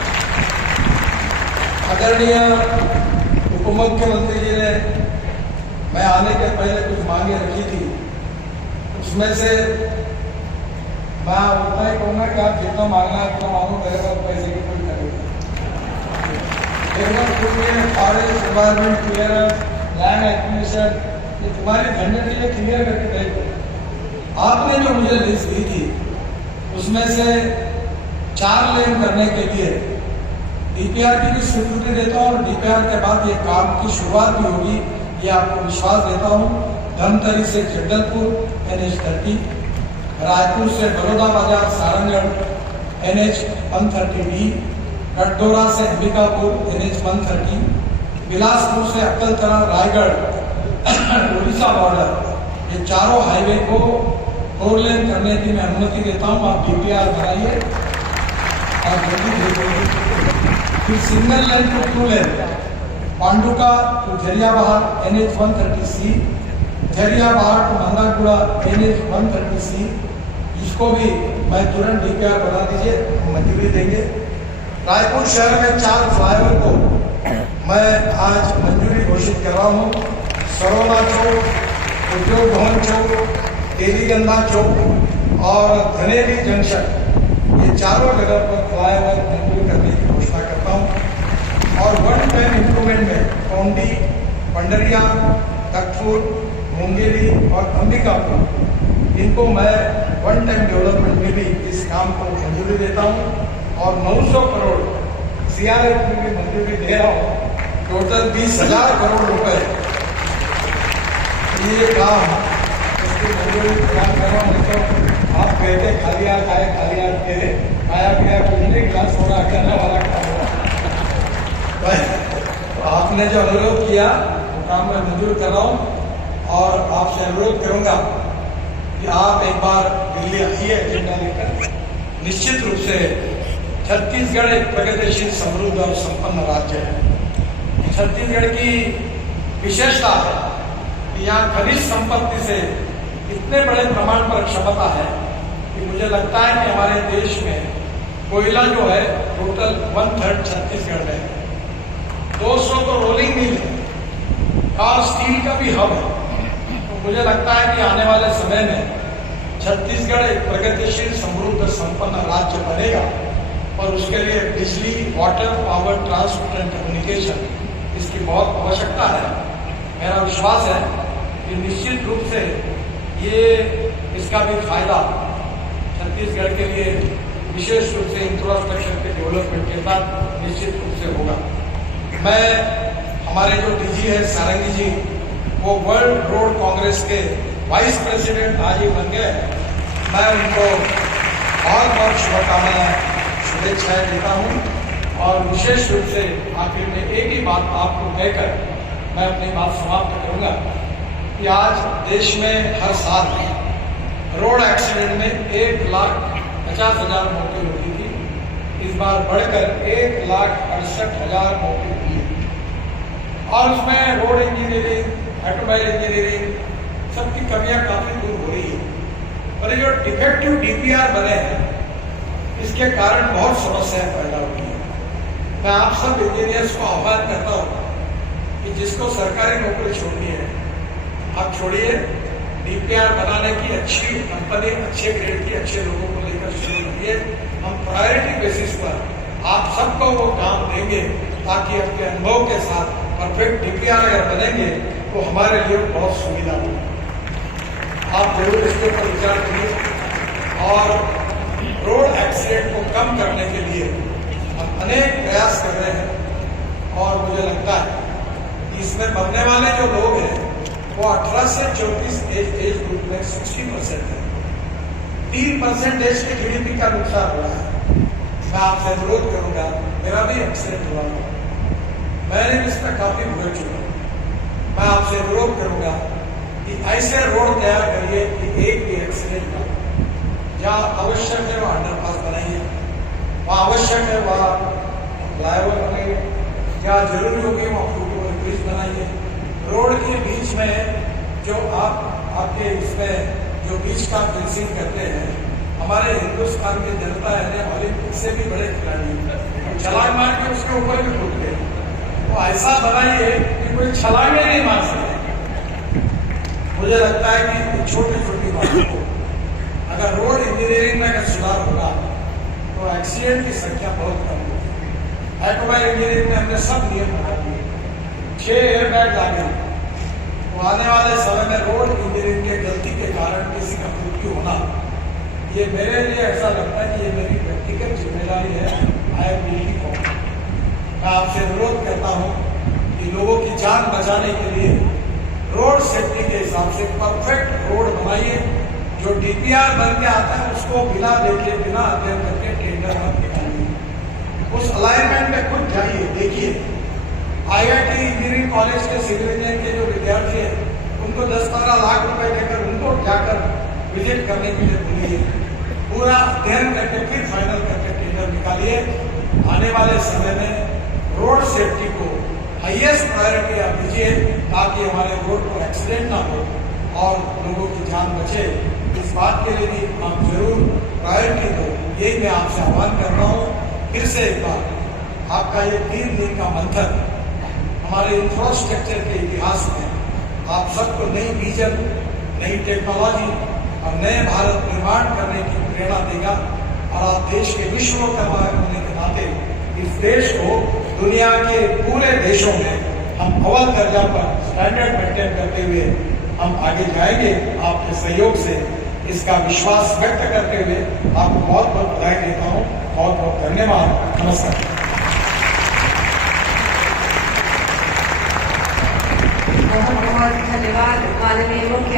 आदरणीय उप मुख्यमंत्री जी ने मैं आने के पहले कुछ मांगे रखी थी, उसमें से मैं उतना ही कहूँगा कि आप जितना मांगना है उतना मांगो, मेरे पास पैसे की कोई कमी नहीं। Forest environment clearance, land acquisition, ये तुम्हारी झंझट के लिए क्लियर करके भेज। आपने जो मुझे लिस्ट दी थी उसमें से 4 लेन करने के लिए DPR की भी स्वीकृति देता हूँ और DPR के बाद ये काम की शुरुआत भी होगी, ये आपको विश्वास देता हूँ। धमतरी से जगदलपुर NH 30, रायपुर से बड़ौदा बाजार सारंगढ़ NH 130D, कटडोरा से अंबिकापुर NH 130, बिलासपुर से अक्कलतरा रायगढ़ उड़ीसा बॉर्डर, ये चारों हाईवे को 4 लेन करने की मैं अनुमति देता हूँ। आप DPR बनाइए और जल्दी भेजिए। फिर single lane to 2 lane Panduka to Jhariyabahar NH 130C, Jhariyabahar to Mandaguda NH 130C, इसको भी मैं तुरंत DPR बना दीजिए, मंजूरी देंगे। रायपुर शहर में 4 फ्लाईओवर को मैं आज मंजूरी घोषित कर रहा हूँ। सरोना चौक, उद्योग भवन चौक, तेलीगंगा चौक और धनेरी जंक्शन, ये चारों जगह पर फ्लाईओवर मंजूर करने की घोषणा करता हूँ। और 1 टाइम इम्प्रूवमेंट में कौंडी, पंडरिया, तकफुर, मुंगेली और अंबिकापुर, इनको मैं 1 टाइम डेवलपमेंट में भी इस काम को मंजूरी देता हूँ। और 900 करोड़ CRF में भी मंजूरी दे रहा हूँ। टोटल 20,000 करोड़ रुपए ये काम इसकी मंजूरी प्रदान कर रहा हूँ। तो आप कहते खाली हाथ आए, खाली हाथ दे, खाया पिया कुछ नहीं, गिलास थोड़ा करने वाला काम होगा। तो आपने जो अनुरोध किया वो काम मैं मंजूर कर रहा हूँ और आपसे अनुरोध करूंगा कि आप एक बार दिल्ली आइए एजेंडा लेकर। निश्चित रूप से छत्तीसगढ़ एक प्रगतिशील, समृद्ध और संपन्न राज्य है। छत्तीसगढ़ की विशेषता है कि यहाँ खनिज संपत्ति से इतने बड़े प्रमाण पर क्षमता है कि मुझे लगता है कि हमारे देश में कोयला जो है टोटल 1/3 छत्तीसगढ़ में है। 200 तो रोलिंग मिल है और स्टील का भी हब है। तो मुझे लगता है कि आने वाले समय में छत्तीसगढ़ एक प्रगतिशील, समृद्ध, संपन्न राज्य बनेगा और उसके लिए बिजली, water, power, transport and communication इसकी बहुत आवश्यकता है। मेरा विश्वास है कि निश्चित रूप से ये इसका भी फायदा छत्तीसगढ़ के लिए विशेष रूप से इंफ्रास्ट्रक्चर के डेवलपमेंट के साथ निश्चित रूप से होगा। मैं हमारे जो डीजी है सारंगी जी, वो वर्ल्ड रोड कांग्रेस के वाइस प्रेसिडेंट आज ही बन गए। मैं उनको बहुत बहुत शुभकामनाएं, शुभेच्छाएं देता हूं और विशेष रूप से आखिर में एक ही बात आपको कहकर मैं अपनी बात समाप्त करूंगा कि आज देश में हर साल रोड एक्सीडेंट में 1,50,000 मौतें होती थी। इस बार बढ़कर 1,68,000 मौतें हुई है और उसमें रोड इंजीनियरिंग, ऑटोमोबाइल इंजीनियरिंग सबकी कमियां काफी दूर हो रही है। पर जो डिफेक्टिव डीपीआर बने हैं इसके कारण बहुत समस्याएं पैदा हुई है। मैं आप सब इंजीनियर्स को आह्वान करता हूँ कि जिसको सरकारी नौकरी छोड़नी है आप छोड़िए। डीपीआर बनाने की अच्छी कंपनी, अच्छे ग्रेड की, अच्छे लोगों को लेकर शुरू करिए। हम प्रायोरिटी बेसिस पर आप सबको वो काम देंगे ताकि अपने अनुभव के साथ परफेक्ट डीपीआर अगर बनेंगे तो हमारे लिए बहुत सुविधा होगी। आप जरूर इसके ऊपर विचार करिए और रोड एक्सीडेंट को कम करने के लिए हम अनेक प्रयास कर रहे हैं और मुझे लगता है कि इसमें मरने वाले जो लोग हैं वो 18 से 34 एज ग्रुप में 60% है। 3% देश के जीडीपी का नुकसान हो रहा है। मैं आपसे अनुरोध करूंगा, मेरा भी एक्सीडेंट हुआ, मैंने भी इसमें काफी भुगत चुका। मैं आपसे अनुरोध करूंगा कि ऐसे रोड तैयार करिए कि एक भी एक्सीडेंट ना हो। जहाँ आवश्यक है वहाँ अंडरपास बनाइए, वहाँ आवश्यक है वहाँ फ्लाईओवर बनाइए, जहाँ जरूरी होगी वहाँ फुटओवर ब्रिज बनाइए। रोड के बीच में जो आपके इसमें जो बीच का फेंसिंग करते हैं, हमारे हिंदुस्तान की जनता है ओलंपिक से भी बड़े खिलाड़ी छलांग मार के उसके ऊपर भी कूद गए। तो ऐसा बनाइए कि कोई छलांगे नहीं मार सके। मुझे लगता है कि छोटी छोटी बातों को अगर रोड इंजीनियरिंग में अगर सुधार होगा तो एक्सीडेंट की संख्या बहुत कम होगी। ऑटोमोबाइल इंजीनियरिंग में हमने सब नियम बना दिए, 6 एयरबैग आ गए। तो आने वाले समय में रोड इंजीनियरिंग के गलती के कारण किसी का मृत्यु होना, ये मेरे लिए ऐसा लगता है कि ये मेरी व्यक्तिगत जिम्मेदारी है। I am guilty for. मैं आपसे अनुरोध करता हूँ कि लोगों की जान बचाने के लिए रोड सेफ्टी के हिसाब से परफेक्ट रोड बनाइए। जो डीपीआर बन के आता है उसको बिना देखे, बिना अध्ययन करके टेंडर मत निकालिए। उस अलाइनमेंट में खुद जाइए, देखिए। IIT इंजीनियरिंग कॉलेज के सिविल इंजीनियरिंग के जो विद्यार्थी हैं उनको 10-12 लाख रुपए देकर उनको जाकर विजिट करने के लिए बोलिए। पूरा अध्ययन करके फिर फाइनल करके टेंडर निकालिए। आने वाले समय में रोड सेफ्टी को हाईएस्ट प्रायोरिटी आप दीजिए ताकि हमारे रोड पर एक्सीडेंट ना हो और लोगों की जान बचे। इस बात के लिए भी आप जरूर प्रायोरिटी दो, यही मैं आपसे आह्वान कर रहा हूँ। फिर से एक बार आपका ये 3 दिन का मंथन हमारे इंफ्रास्ट्रक्चर के इतिहास में आप सबको नई विजन, नई टेक्नोलॉजी और नए भारत निर्माण करने की प्रेरणा देगा और आप देश के विश्वकर्मा होने के नाते इस देश को दुनिया के पूरे देशों में हम अव्वल दर्जा पर स्टैंडर्ड मेंटेन करते हुए हम आगे जाएंगे। आपके सहयोग से इसका विश्वास व्यक्त करते हुए आपको बहुत बहुत बधाई देता हूँ। बहुत बहुत धन्यवाद। नमस्कार। बहुत बहुत धन्यवाद माननीय मुख्य